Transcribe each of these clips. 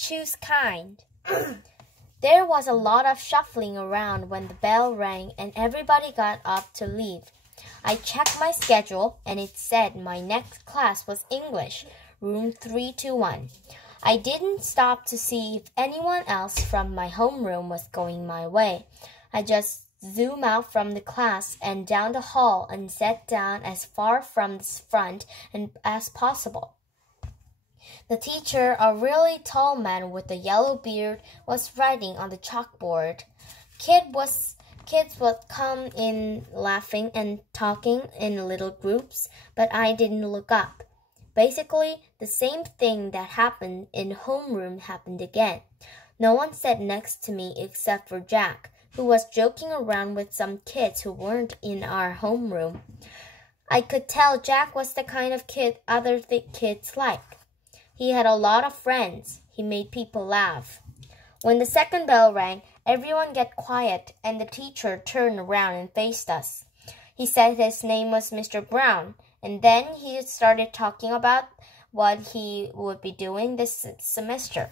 choose kind. There was a lot of shuffling around when the bell rang and everybody got up to leave. I checked my schedule and it said my next class was English, room 321. I didn't stop to see if anyone else from my homeroom was going my way. I just zoomed out from the class and down the hall and sat down as far from the front as possible. The teacher, a really tall man with a yellow beard, was writing on the chalkboard. Kids would come in laughing and talking in little groups, but I didn't look up. Basically, the same thing that happened in homeroom happened again. No one sat next to me except for Jack, who was joking around with some kids who weren't in our homeroom. I could tell Jack was the kind of kid other kids liked. He had a lot of friends. He made people laugh. When the second bell rang, everyone got quiet and the teacher turned around and faced us. He said his name was Mr. Brown, and then he started talking about what he would be doing this semester.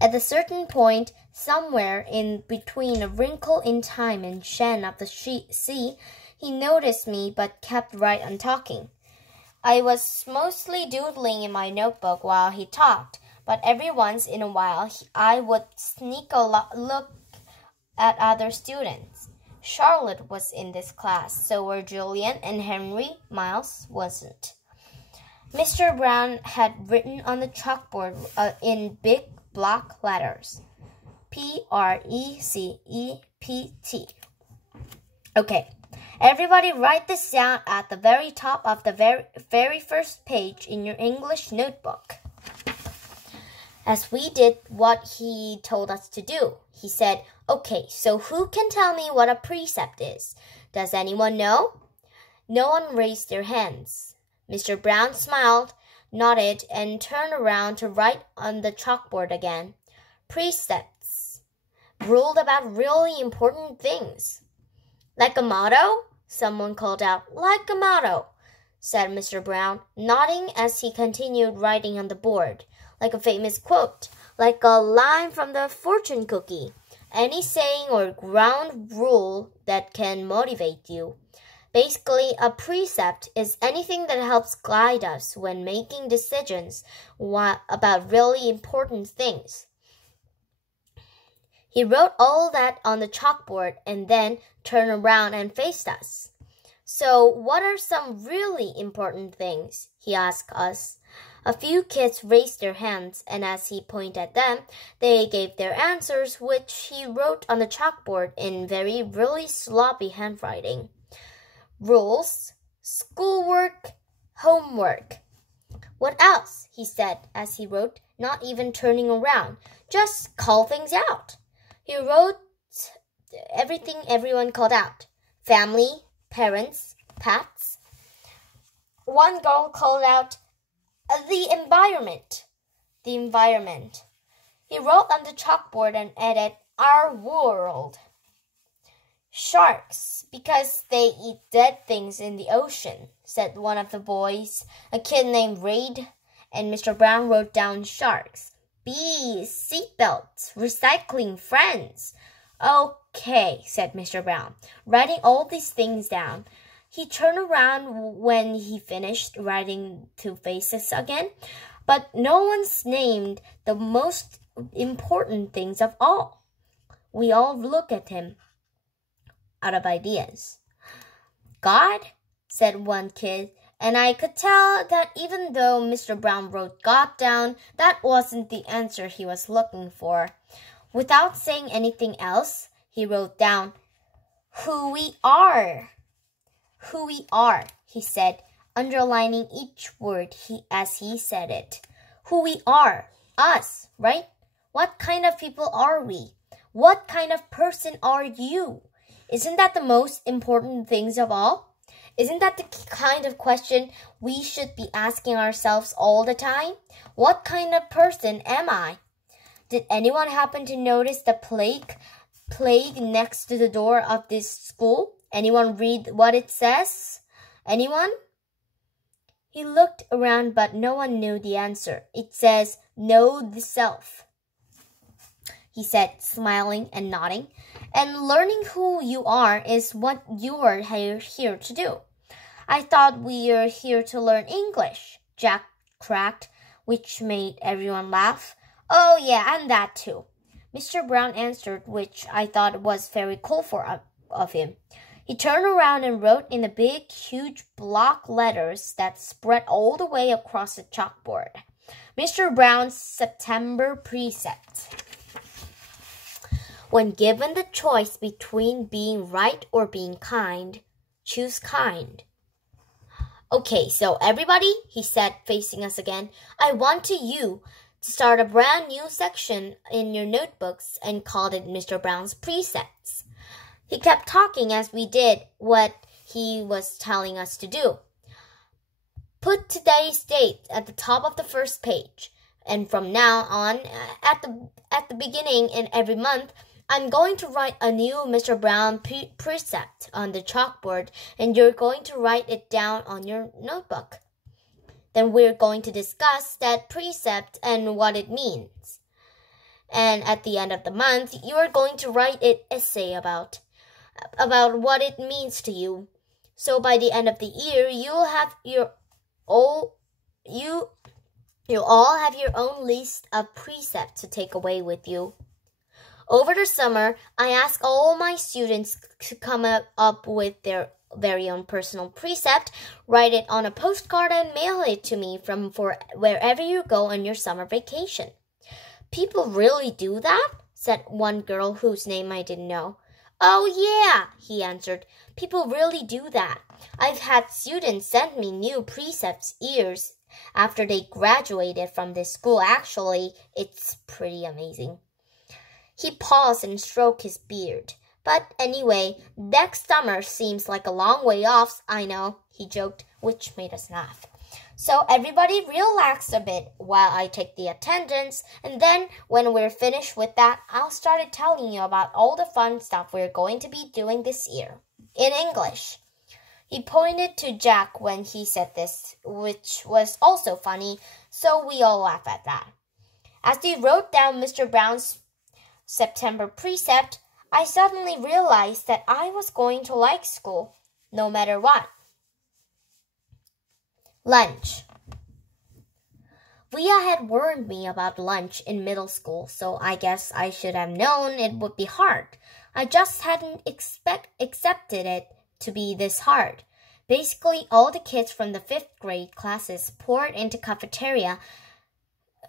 At a certain point, somewhere in between A Wrinkle in Time and Shen of the Sea, he noticed me but kept right on talking. I was mostly doodling in my notebook while he talked, but every once in a while I would sneak a look at other students. Charlotte was in this class, so were Julian and Henry. Miles wasn't. Mr. Brown had written on the chalkboard in big block letters, P-R-E-C-E-P-T. Okay. Everybody write this down at the very top of the very first page in your English notebook. As we did what he told us to do, he said, "Okay, so who can tell me what a precept is? Does anyone know?" No one raised their hands. Mr. Brown smiled, nodded, and turned around to write on the chalkboard again. Precepts. Ruled about really important things. Like a motto? Someone called out. Like a motto, said Mr. Brown, nodding as he continued writing on the board. Like a famous quote, like a line from the fortune cookie. Any saying or ground rule that can motivate you. Basically, a precept is anything that helps guide us when making decisions about really important things. He wrote all that on the chalkboard and then turned around and faced us. So, what are some really important things? He asked us. A few kids raised their hands, and as he pointed at them, they gave their answers, which he wrote on the chalkboard in really sloppy handwriting. Rules, schoolwork, homework. What else? He said as he wrote, not even turning around. Just call things out. He wrote everything everyone called out. Family, parents, pets. One girl called out, the environment. The environment. He wrote on the chalkboard and added, our world. Sharks, because they eat dead things in the ocean, said one of the boys, a kid named Raid, and Mr. Brown wrote down sharks. Bees, seatbelts, recycling, friends. Okay, said Mr. Brown, writing all these things down. He turned around when he finished writing to faces again, but no one's named the most important things of all. We all looked at him, out of ideas. God, said one kid, and I could tell that even though Mr. Brown wrote God down, that wasn't the answer he was looking for. Without saying anything else, he wrote down, who we are. Who we are, he said, underlining each word as he said it. Who we are. Us, right? What kind of people are we? What kind of person are you? Isn't that the most important things of all? Isn't that the kind of question we should be asking ourselves all the time? What kind of person am I? Did anyone happen to notice the plaque next to the door of this school? Anyone read what it says? Anyone? He looked around, but no one knew the answer. It says, know the self, he said, smiling and nodding. And learning who you are is what you are here to do. I thought we are here to learn English, Jack cracked, which made everyone laugh. Oh, yeah, and that too, Mr. Brown answered, which I thought was very cool of him. He turned around and wrote in the big, huge block letters that spread all the way across the chalkboard, Mr. Brown's September Precept. When given the choice between being right or being kind, choose kind. Okay, so everybody, he said, facing us again, I want you to start a brand new section in your notebooks and call it Mr. Brown's Precepts. He kept talking as we did what he was telling us to do. Put today's date at the top of the first page, and from now on, at the beginning in every month, I'm going to write a new Mr. Brown precept on the chalkboard, and you're going to write it down on your notebook. Then we're going to discuss that precept and what it means. And at the end of the month, you are going to write an essay about what it means to you. So by the end of the year, you'll all have your own list of precepts to take away with you. Over the summer, I asked all my students to come up with their very own personal precept, write it on a postcard and mail it to me from wherever you go on your summer vacation. People really do that? Said one girl whose name I didn't know. Oh, yeah, he answered. People really do that. I've had students send me new precepts years after they graduated from this school. Actually, it's pretty amazing. He paused and stroked his beard. But anyway, next summer seems like a long way off, I know, he joked, which made us laugh. So everybody relax a bit while I take the attendance, and then when we're finished with that, I'll start telling you about all the fun stuff we're going to be doing this year. In English. He pointed to Jack when he said this, which was also funny, so we all laughed at that. As he wrote down Mr. Brown's September precept, I suddenly realized that I was going to like school, no matter what. Lunch. Via had warned me about lunch in middle school, so I guess I should have known it would be hard. I just hadn't accepted it to be this hard. Basically, all the kids from the 5th grade classes poured into cafeteria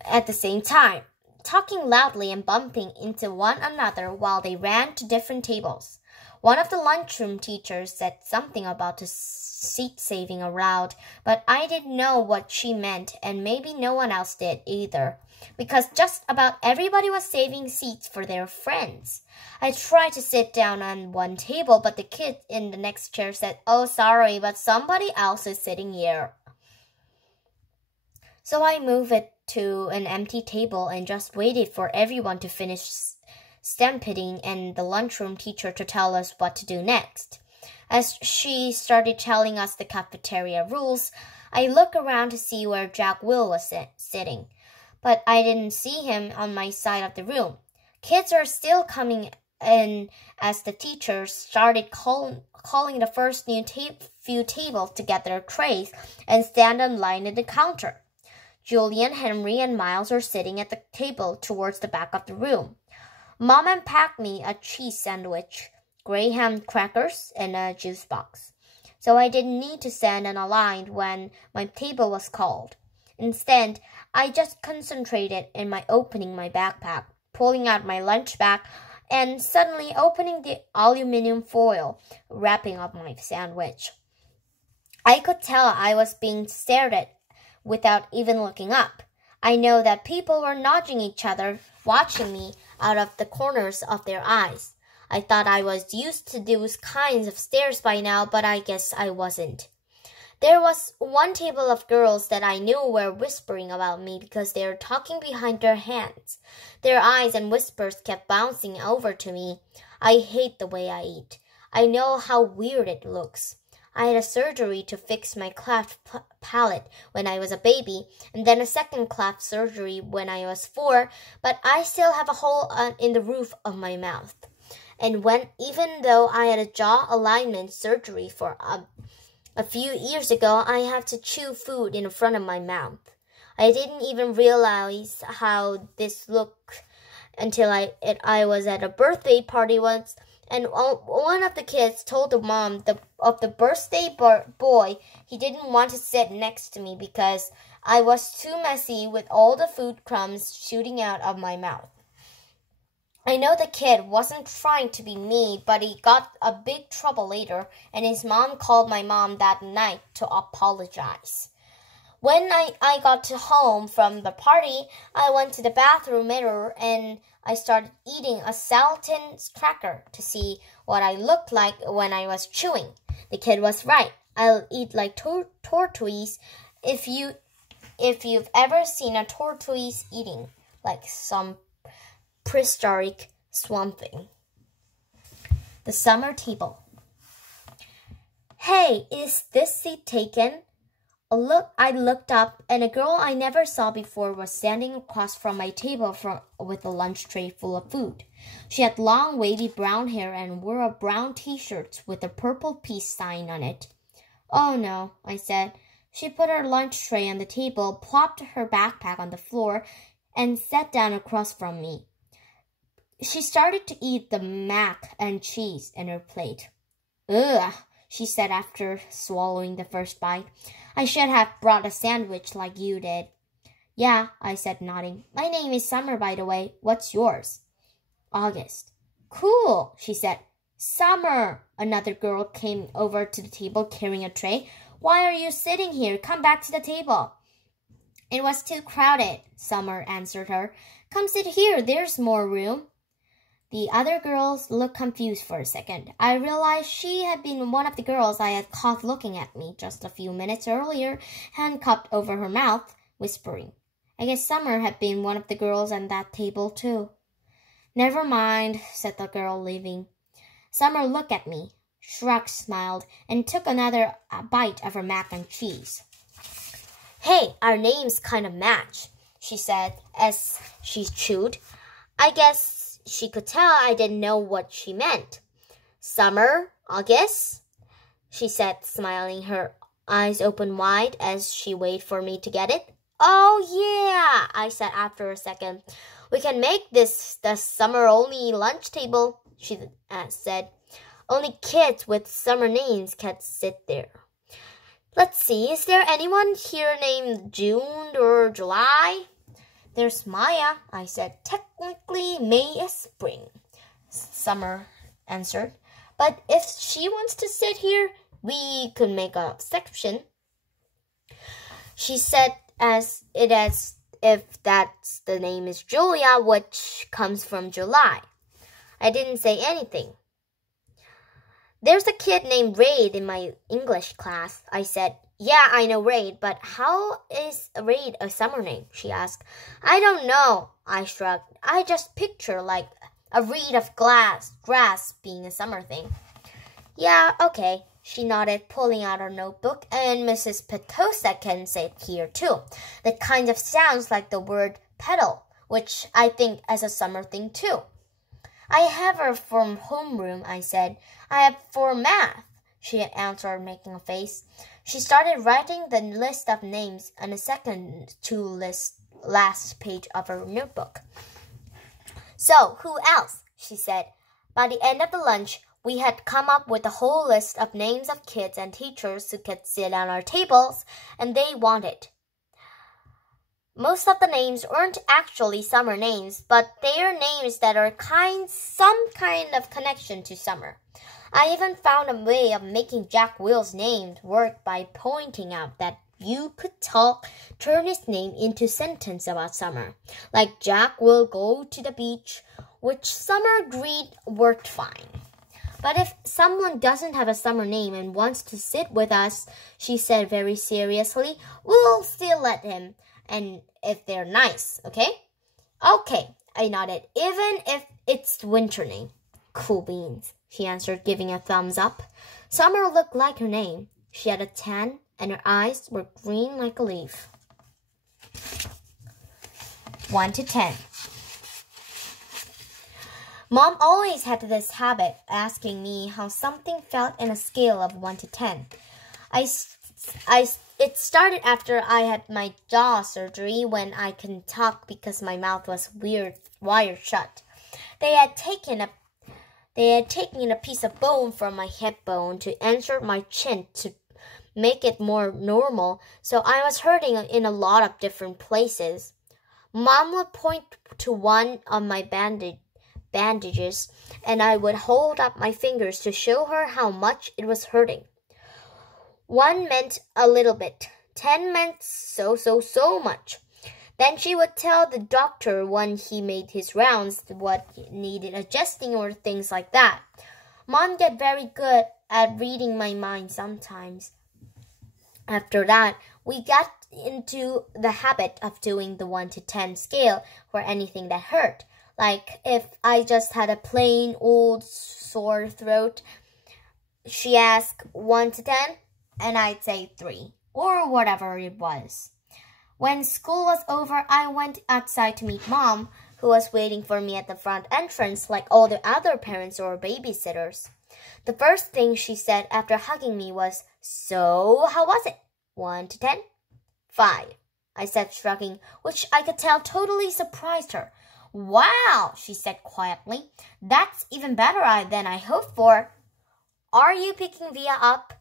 at the same time, talking loudly and bumping into one another while they ran to different tables. One of the lunchroom teachers said something about the seat saving aloud, but I didn't know what she meant, and maybe no one else did either, because just about everybody was saving seats for their friends. I tried to sit down on one table, but the kid in the next chair said, "Oh, sorry, but somebody else is sitting here." So I moved it to an empty table and just waited for everyone to finish stampeding and the lunchroom teacher to tell us what to do next. As she started telling us the cafeteria rules, I looked around to see where Jack Will was sitting, but I didn't see him on my side of the room. Kids are still coming in as the teachers started calling the first few tables to get their trays and stand in line at the counter. Julian, Henry, and Miles are sitting at the table towards the back of the room. Mom packed me a cheese sandwich, Graham crackers, and a juice box, so I didn't need to stand in a line when my table was called. Instead, I just concentrated in opening my backpack, pulling out my lunch bag, and suddenly opening the aluminum foil, wrapping up my sandwich. I could tell I was being stared at without even looking up. I know that people were nudging each other, watching me out of the corners of their eyes. I thought I was used to those kinds of stares by now, but I guess I wasn't. There was one table of girls that I knew were whispering about me because they were talking behind their hands. Their eyes and whispers kept bouncing over to me. I hate the way I eat. I know how weird it looks. I had a surgery to fix my cleft palate when I was a baby, and then a second cleft surgery when I was 4, but I still have a hole in the roof of my mouth. And even though I had a jaw alignment surgery for a few years ago, I have to chew food in front of my mouth. I didn't even realize how this looked until I was at a birthday party once, and one of the kids told the mom of the birthday boy he didn't want to sit next to me because I was too messy with all the food crumbs shooting out of my mouth. I know the kid wasn't trying to be mean, but he got a big trouble later, and his mom called my mom that night to apologize. When I got home from the party, I went to the bathroom mirror and I started eating a Saltine cracker to see what I looked like when I was chewing. The kid was right. I'll eat like tortoise. If you've ever seen a tortoise eating, like some prehistoric swamp thing. The summer table. Hey, is this seat taken? I looked up, and a girl I never saw before was standing across from my table with a lunch tray full of food. She had long, wavy brown hair and wore a brown t-shirt with a purple peace sign on it. Oh, no, I said. She put her lunch tray on the table, plopped her backpack on the floor, and sat down across from me. She started to eat the mac and cheese in her plate. Ugh, she said after swallowing the first bite. I should have brought a sandwich like you did. Yeah, I said, nodding. My name is Summer, by the way. What's yours? August. Cool, she said. Summer! Another girl came over to the table carrying a tray. Why are you sitting here? Come back to the table. It was too crowded, Summer answered her. Come sit here. There's more room. The other girls looked confused for a second. I realized she had been one of the girls I had caught looking at me just a few minutes earlier, hand cupped over her mouth, whispering. I guess Summer had been one of the girls at that table, too. Never mind, said the girl, leaving. Summer looked at me, shrugged, smiled, and took another bite of her mac and cheese. Hey, our names kind of match, she said as she chewed. I guess she could tell I didn't know what she meant. Summer, August, she said, smiling, her eyes open wide as she waited for me to get it. Oh, yeah, I said after a second. We can make this the summer-only lunch table, she said. Only kids with summer names can sit there. Let's see, is there anyone here named June or July? There's Maya, I said. Technically, May is spring, Summer answered. But if she wants to sit here, we could make an exception. She said as if that's the name is Julia, which comes from July. I didn't say anything. There's a kid named Raid in my English class, I said. Yeah, I know Raid, but how is Raid a summer name? She asked. I don't know, I shrugged. I just picture like a reed of grass being a summer thing. Yeah, okay, she nodded, pulling out her notebook, and Mrs. Petosa can sit here too. That kind of sounds like the word pedal, which I think is a summer thing too. I have her from homeroom, I said. I have for math, she answered, making a face. She started writing the list of names on the second to last page of her notebook. So, who else? She said. By the end of the lunch, we had come up with a whole list of names of kids and teachers who could sit on our tables, and they wanted. Most of the names weren't actually summer names, but they are names that are some kind of connection to summer. I even found a way of making Jack Will's name work by pointing out that you could turn his name into a sentence about summer. Like Jack will go to the beach, which Summer agreed worked fine. But if someone doesn't have a summer name and wants to sit with us, she said very seriously, we'll still let him. And if they're nice, okay? Okay, I nodded, even if it's winter name. Cool beans. she answered, giving a thumbs up. Summer looked like her name. She had a tan, and her eyes were green like a leaf. 1 to 10. Mom always had this habit, asking me how something felt in a scale of 1 to 10. It started after I had my jaw surgery, when I couldn't talk because my mouth was wired shut. They had taken a piece of bone from my hip bone to insert my chin to make it more normal, so I was hurting in a lot of different places. Mom would point to one of my bandages, and I would hold up my fingers to show her how much it was hurting. 1 meant a little bit. 10 meant so much. Then she would tell the doctor when he made his rounds what needed adjusting or things like that. Mom got very good at reading my mind sometimes. After that, we got into the habit of doing the 1 to 10 scale for anything that hurt. Like if I just had a plain old sore throat, she asked 1 to 10, and I'd say 3, or whatever it was. When school was over, I went outside to meet Mom, who was waiting for me at the front entrance like all the other parents or babysitters. The first thing she said after hugging me was, "So, how was it? 1 to 10? 5, I said, shrugging, which I could tell totally surprised her. "Wow," she said quietly. "That's even better than I hoped for. Are you picking Via up?"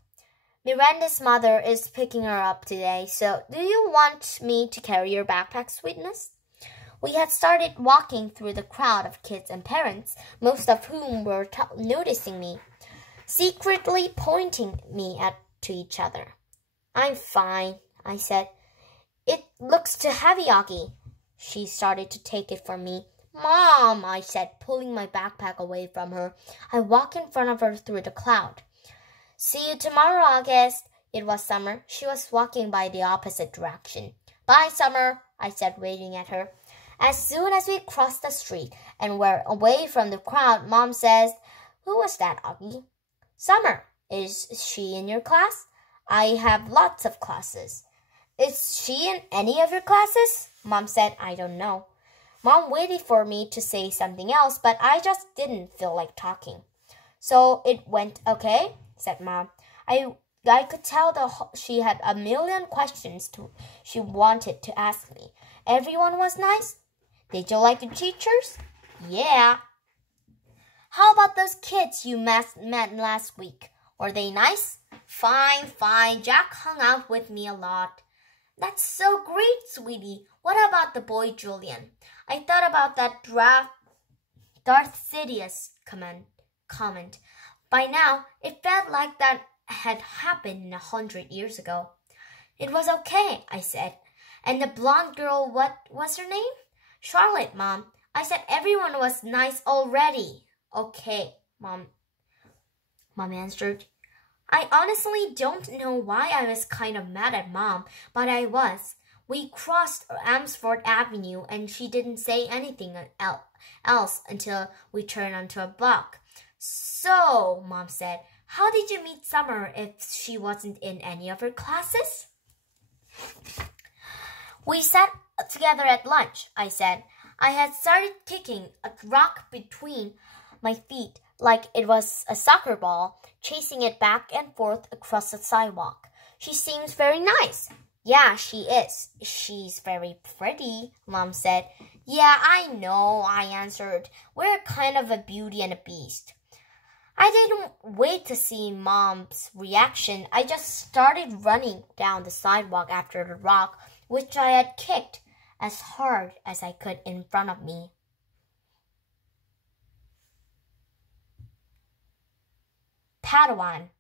"Miranda's mother is picking her up today, so do you want me to carry your backpack, sweetness?" We had started walking through the crowd of kids and parents, most of whom were noticing me, secretly pointing me to each other. "I'm fine," I said. "It looks too heavy, Augie." She started to take it from me. "Mom," I said, pulling my backpack away from her. I walked in front of her through the crowd. "See you tomorrow, August." It was Summer. She was walking by the opposite direction. "Bye, Summer," I said, waving at her. As soon as we crossed the street and were away from the crowd, Mom says, "Who was that, Augie?" "Summer. Is she in your class?" "I have lots of classes." "Is she in any of your classes?" Mom said, "I don't know." Mom waited for me to say something else, but I just didn't feel like talking. "So it went okay?" said Mom. I could tell she had a million questions she wanted to ask me. "Everyone was nice?" "Did you like the teachers?" "Yeah." "How about those kids you met last week? Were they nice?" Fine. Jack hung out with me a lot." "That's so great, sweetie. What about the boy Julian?" I thought about that Darth Sidious comment. By now, it felt like that had happened 100 years ago. "It was okay," I said. "And the blonde girl, what was her name?" "Charlotte, Mom." I said everyone was nice already. "Okay," Mom answered. I honestly don't know why I was kind of mad at Mom, but I was. We crossed Amsford Avenue, and she didn't say anything else until we turned onto a block. "So," Mom said, "how did you meet Summer if she wasn't in any of her classes?" "We sat together at lunch," I said. I had started kicking a rock between my feet like it was a soccer ball, chasing it back and forth across the sidewalk. "She seems very nice." "Yeah, she is. She's very pretty," Mom said. "Yeah, I know," I answered. "We're kind of a beauty and a beast." I didn't wait to see Mom's reaction. I just started running down the sidewalk after the rock, which I had kicked as hard as I could in front of me. Padawan.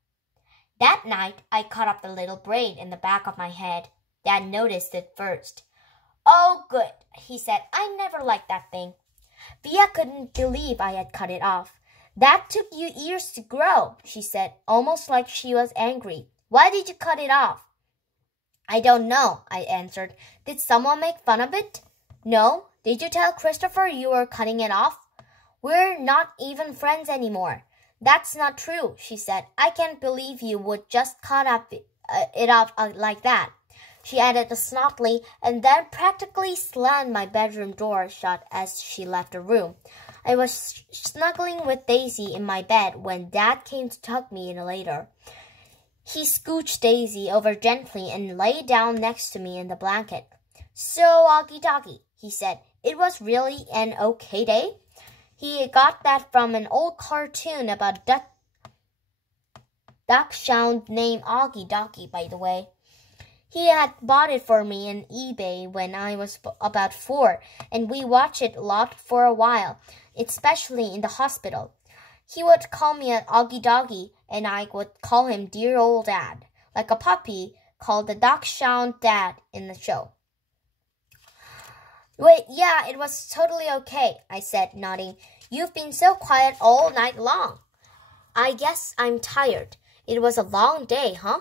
That night, I cut off the little braid in the back of my head. Dad noticed it first. "Oh, good," he said. "I never liked that thing." Via couldn't believe I had cut it off. "That took you years to grow," she said, almost like she was angry. "Why did you cut it off?" "I don't know," I answered. "Did someone make fun of it?" "No. Did you tell Christopher you were cutting it off?" "We're not even friends anymore." That's not true, she said. I can't believe you would just cut it up like that. She added smartly, and then practically slammed my bedroom door shut as she left the room. I was snuggling with Daisy in my bed when Dad came to tuck me in later. He scooched Daisy over gently and lay down next to me in the blanket. So, Augie Doggie, he said, it was really an okay day? He got that from an old cartoon about Dachshund named Augie Doggie, by the way. He had bought it for me on eBay when I was about 4, and we watched it a lot for a while, especially in the hospital. He would call me an Augie Doggie, and I would call him dear old Dad, like a puppy called the Dachshund Dad in the show. Wait, yeah, it was totally okay, I said, nodding. You've been so quiet all night long. I guess I'm tired. It was a long day, huh?